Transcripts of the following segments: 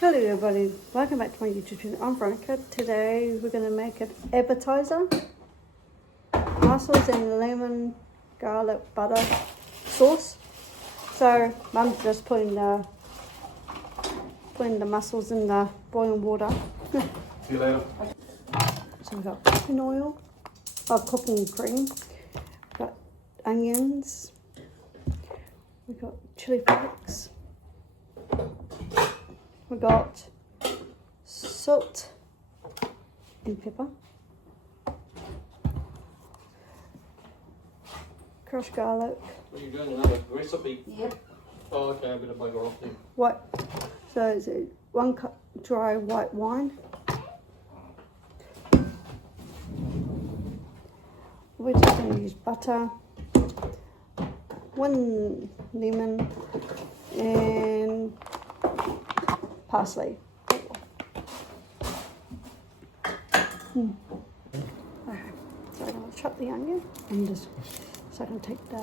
Hello everybody, welcome back to my YouTube channel. I'm Veronica. Today we're going to make an appetizer. Mussels and lemon garlic butter sauce. So Mum's just putting the mussels in the boiling water. See you later. So we've got cooking oil, cooking cream, we've got onions, we've got chili flakes, we got salt and pepper, crushed garlic. What are you doing? Another recipe? Yep. Oh, okay, I better bugger off then. What? So it's 1 cup dry white wine. We're just going to use butter, 1 lemon, and parsley. Okay, so I'm going to chop the onion and just so I can take the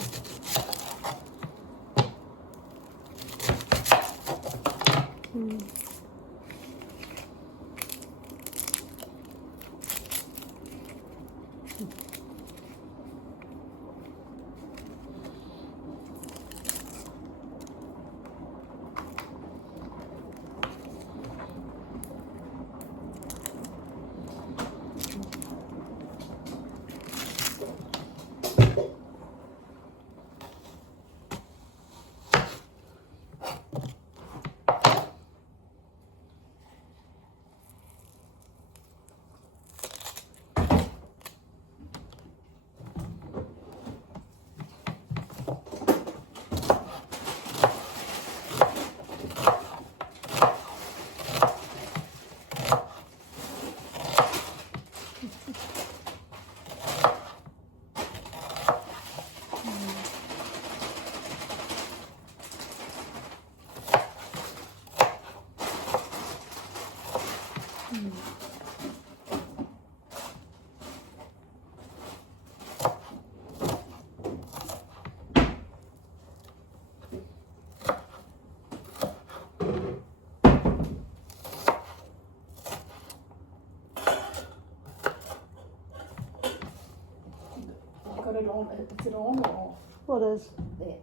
Got it on, is it on or off? what is There.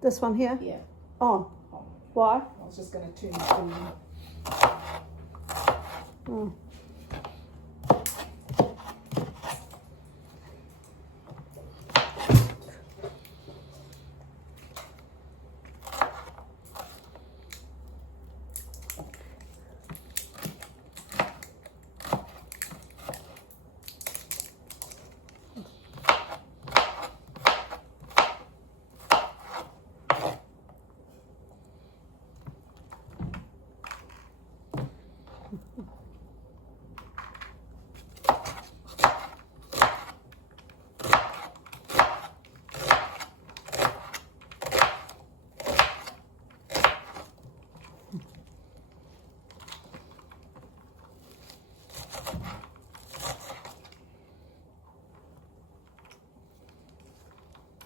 this one here? Yeah. On. On. Why? I was just going to turn it on. Oh.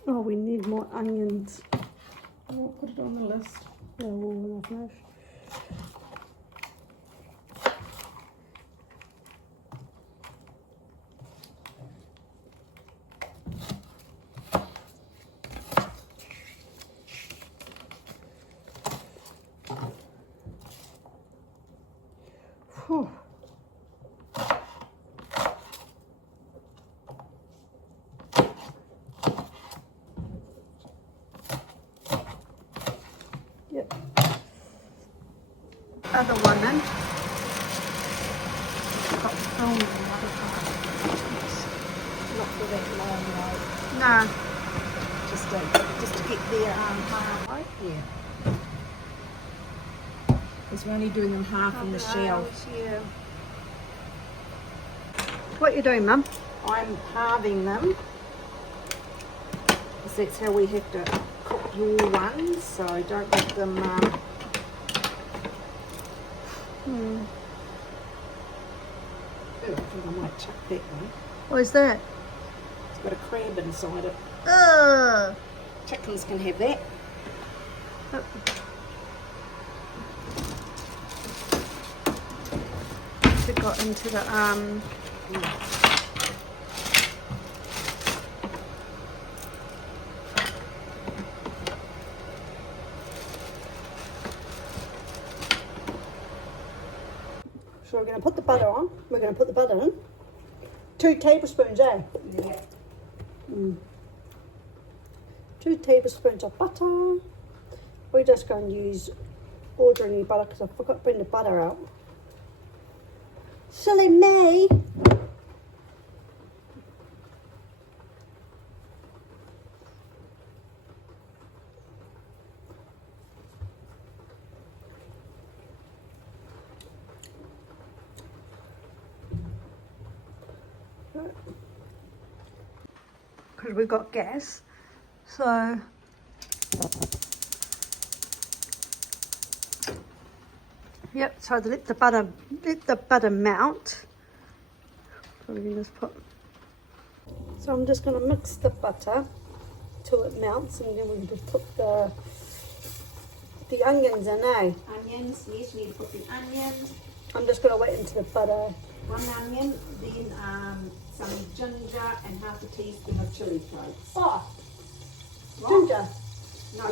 Oh, we need more onions. We'll put it on the list. Yeah, we'll finish. Whew. Yep. Other one then. Got film in the other part. Not for that long, though. No. Just to get their half. Yeah. Because we're only doing them half in the shell. Yeah. What you doing, Mum? I'm halving them. Because that's how we have to cook your ones. So don't let them... Ooh, I think I might chuck that one. What is that? It's got a crab inside it. Ugh. Chickens can have that. Oh. got into the So we're going to put the butter on. We're going to put the butter in. 2 tablespoons, eh? Yeah. 2 tablespoons of butter. We're just going to use ordinary butter because I forgot to bring the butter out. Silly me! Because we've got gas, so yep. So to let the butter melt. So we can just put. So I'm just going to mix the butter till it melts, and then we can just put the onions in, eh? Onions, yes, you need to put the onions. I'm just going to wait until the butter. 1 onion, then some ginger and half a teaspoon of chili flakes. Oh, What? ginger. No,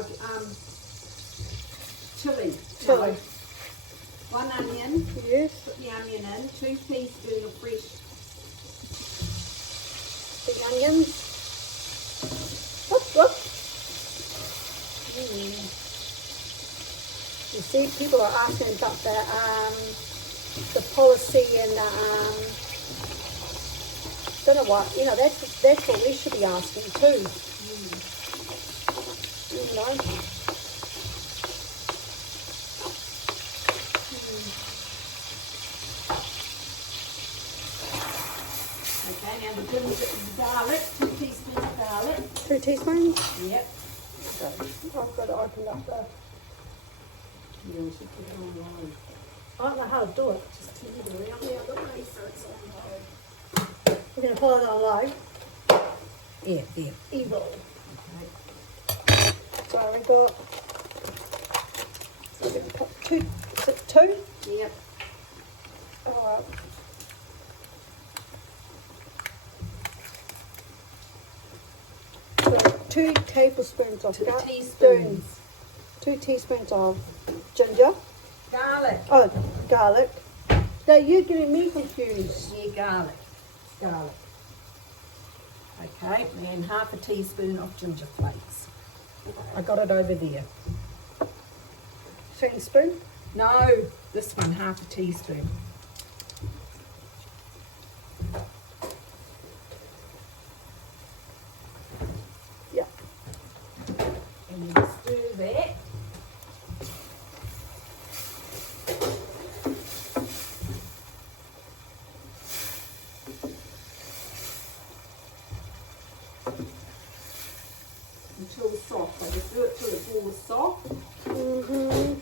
chili. Chili. No. 1 onion, Yes. put the onion in, 2 teaspoons of fresh. The onions. What? You see, people are asking about the policy and don't know what, you know, that's what we should be asking too. You know. Okay, now the ginger and garlic, 2 teaspoons of garlic. 2 teaspoons. Yep. Okay. I've got to open up the. Yeah, we should put it on low. I don't know how to do it. Just turn it around the other way so it's on low. We're going to pull it on low. Yeah, there. Evil. Okay. So we got. So we're going to put 2. Is it 2? Yep. Alright. So 2 tablespoons of 2 garlic. teaspoons. 2 teaspoons of ginger. Garlic. Oh, garlic. Now you're getting me confused. Yeah, garlic. Garlic. Okay, and half a teaspoon of ginger flakes. I got it over there. Second spoon. No, this one, half a teaspoon. Yeah. And then stir that. Until it's soft. I just do it till it's all soft. Mm-hmm.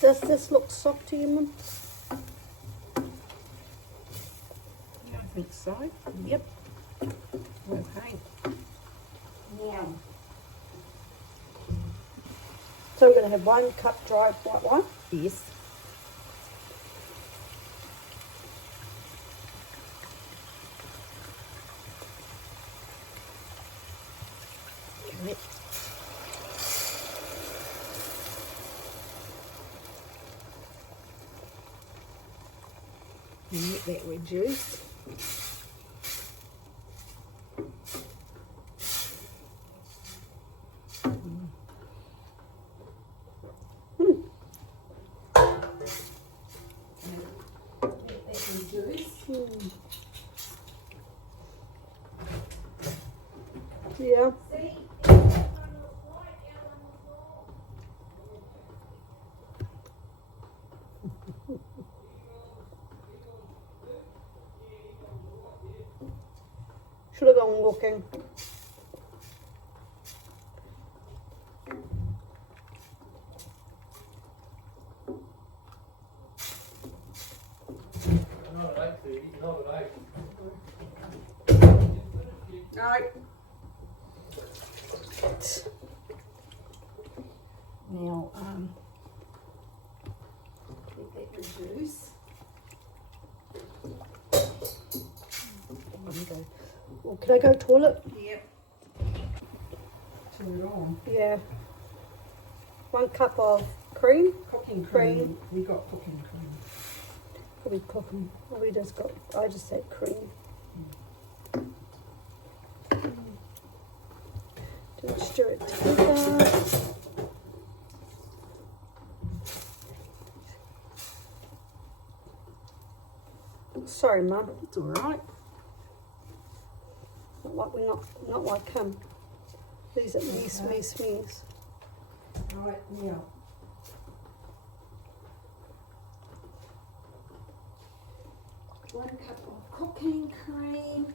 Does this look soft to you, Mum? Yeah, I think so. Yep. Okay. Now, So we're going to have 1 cup dried white wine. yes. Okay. And let that reduce. Let that reduce. Yeah. Should have gone walking. Right. Now, let that reduce. Well, can I go toilet? Yep. Turn it on. Yeah. 1 cup of cream. Cooking Cream. cream. We got cooking cream. Probably cooking. Well, I just said cream. Just stir it together. Sorry, Mum. It's all right. Not like him. These are me's. Right, now. One cup of cooking cream.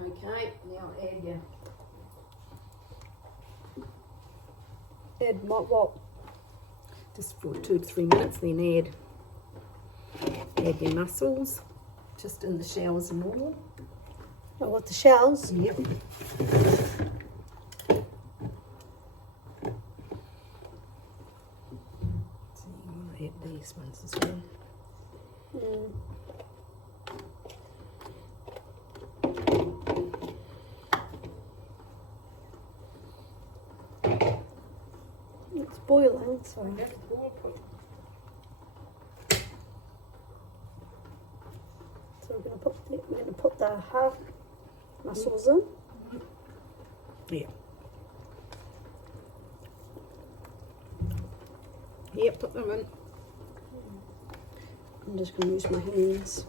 Okay, now add your Add what? just for 2 to 3 minutes, then add your mussels, just in the shells and all. Oh, what, the shells? Yep. So you want to add these ones as well. It's boiling, so That's all put. so we're gonna put the half mussels in. Yeah. Yep, put them in. I'm just gonna use my hands.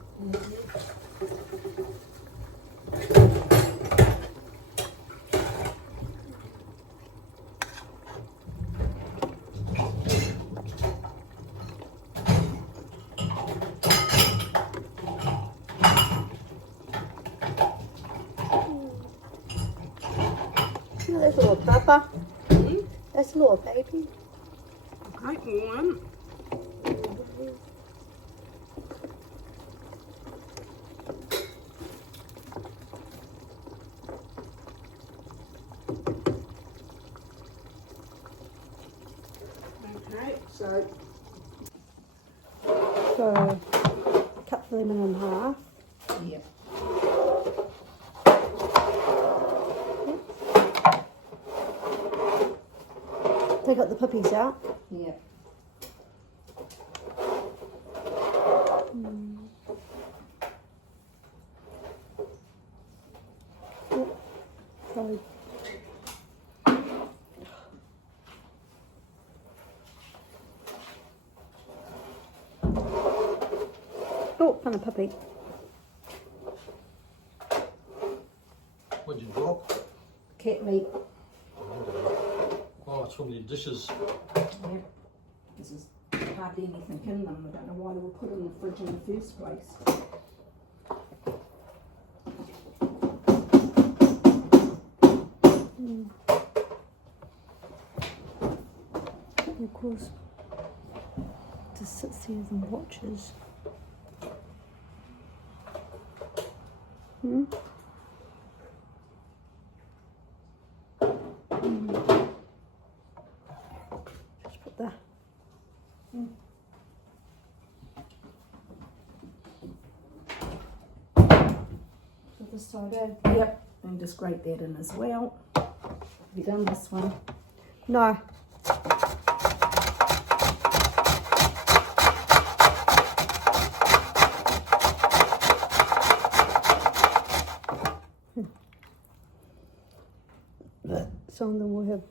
Oh, there's a little pepper. That's a little baby. Okay, one. Okay, so So cut the lemon in half. yeah. Take out the puppies out. Yeah. Sorry. Oh, found a puppy. What'd you drop? Cat meat. Oh, it's from the dishes. Yeah. This is hardly anything in them. I don't know why they were put in the fridge in the first place. And of course, just sits here and watches. Just put that. Put this side in. Yep. And just grate that in as well. Have you done this one? No. Some of them will have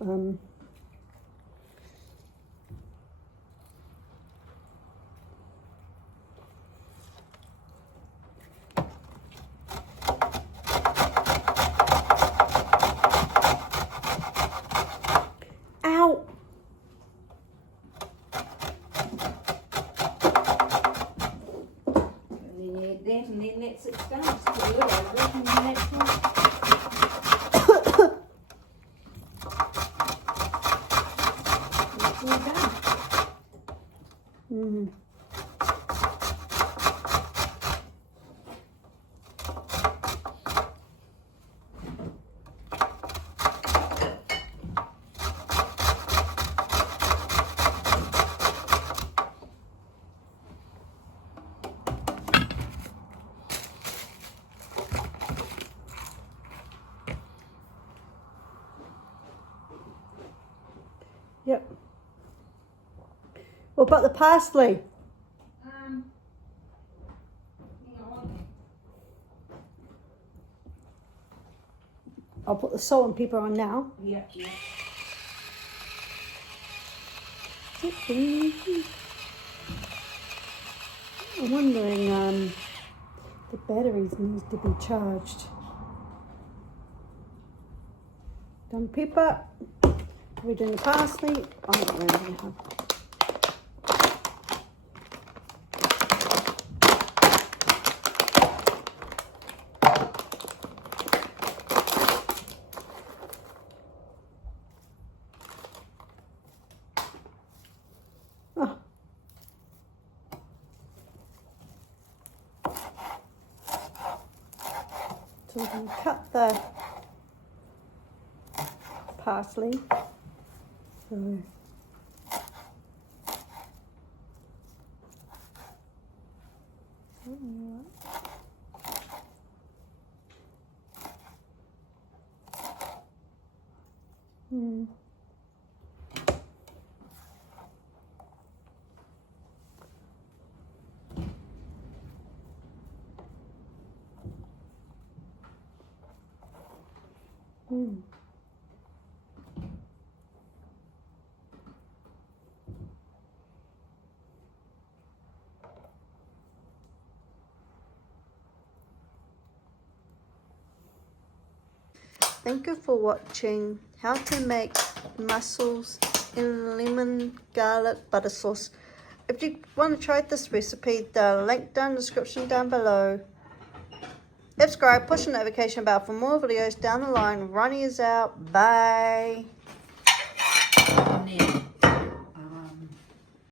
It's done just a little. I reckon the next one. It's all done. Mm. Yep. What about the parsley? Hang on. I'll put the salt and pepper on now. Yep, yep. I'm wondering, the batteries need to be charged. Done pepper. We're doing the parsley. I don't know anyhow. Oh. So we can cut the parsley. So Hmm. Hmm. Thank you for watching how to make mussels in lemon garlic butter sauce. If you want to try this recipe, the link down in the description down below. Subscribe, push the notification bell for more videos down the line. Ronnie is out. Bye. Now.